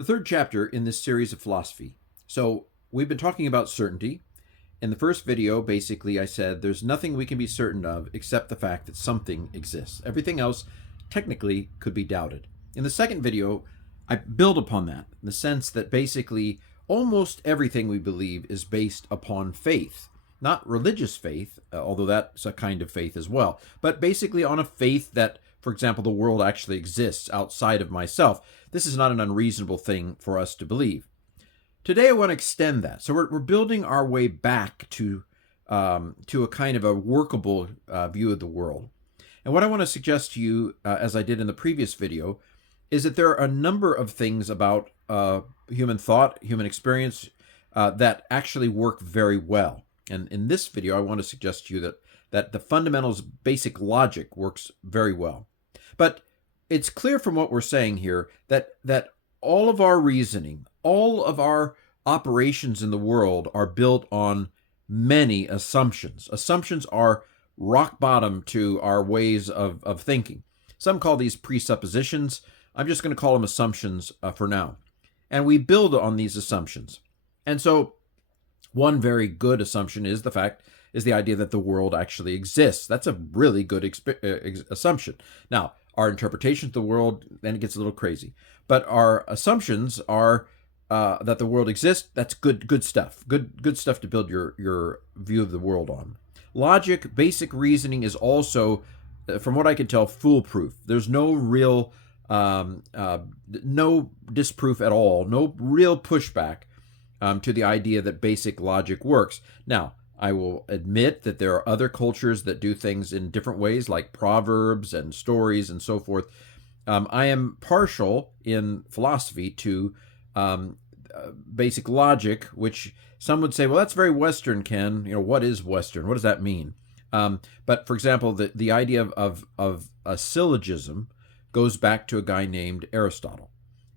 The third chapter in this series of philosophy. So we've been talking about certainty. In the first video, basically, I said there's nothing we can be certain of except the fact that something exists. Everything else technically could be doubted. In the second video, I build upon that in the sense that basically almost everything we believe is based upon faith. Not religious faith, although that's a kind of faith as well, but basically on a faith that, for example, the world actually exists outside of myself. This is not an unreasonable thing for us to believe. Today, I want to extend that. So we're building our way back to a kind of a workable view of the world. And what I want to suggest to you, as I did in the previous video, is that there are a number of things about human thought, human experience, that actually work very well. And in this video, I want to suggest to you that the fundamentals, basic logic works very well. But it's clear from what we're saying here that all of our reasoning, all of our operations in the world are built on many assumptions. Assumptions are rock bottom to our ways of thinking. Some call these presuppositions. I'm just going to call them assumptions for now. And we build on these assumptions. And so one very good assumption is the idea that the world actually exists. That's a really good assumption. Now, our interpretation of the world, then it gets a little crazy. But our assumptions are that the world exists. That's good stuff. Good stuff to build your view of the world on. Logic, basic reasoning is also, from what I can tell, foolproof. There's no real, no disproof at all, no real pushback to the idea that basic logic works. Now, I will admit that there are other cultures that do things in different ways, like proverbs and stories and so forth. I am partial in philosophy to basic logic, which some would say, well, that's very Western, Ken. You know, what is Western? What does that mean? But for example, the idea of a syllogism goes back to a guy named Aristotle.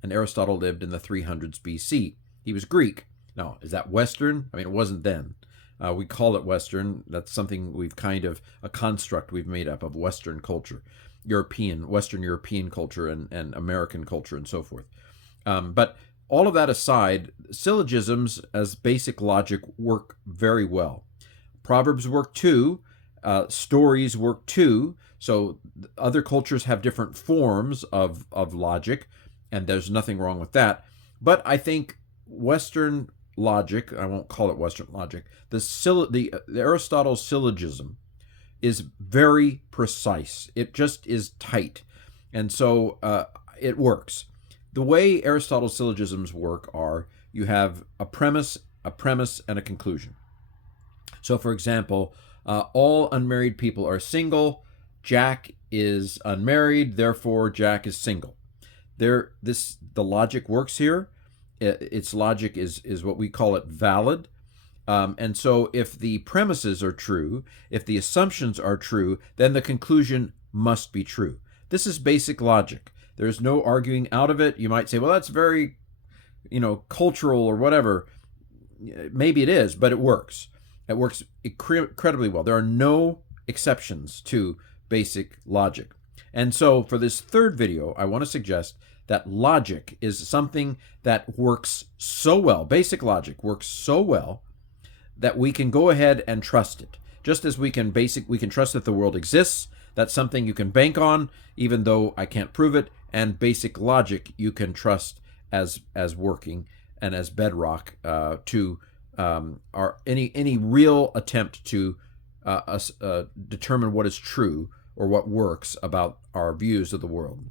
And Aristotle lived in the 300s BC. He was Greek. Now, is that Western? I mean, it wasn't then. We call it Western. That's something we've kind of, a construct we've made up of Western culture, Western European culture and American culture and so forth. But all of that aside, syllogisms as basic logic work very well. Proverbs work too. Stories work too. So other cultures have different forms of logic, and there's nothing wrong with that. But I think Western logic, I won't call it Western logic, the Aristotle syllogism is very precise. It just is tight. And so it works. The way Aristotle's syllogisms work are you have a premise, and a conclusion. So for example, all unmarried people are single. Jack is unmarried, therefore Jack is single. The logic works here. Its logic is what we call it valid. And so if the premises are true, if the assumptions are true, then the conclusion must be true. This is basic logic. There's no arguing out of it. You might say, well, that's very, cultural or whatever. Maybe it is, but it works. It works incredibly well. There are no exceptions to basic logic. And so for this third video, I want to suggest that logic is something that works so well, basic logic works so well, that we can go ahead and trust it. Just as we can trust that the world exists. That's something you can bank on, even though I can't prove it. And basic logic you can trust as working and as bedrock to any real attempt to determine what is true or what works about our views of the world.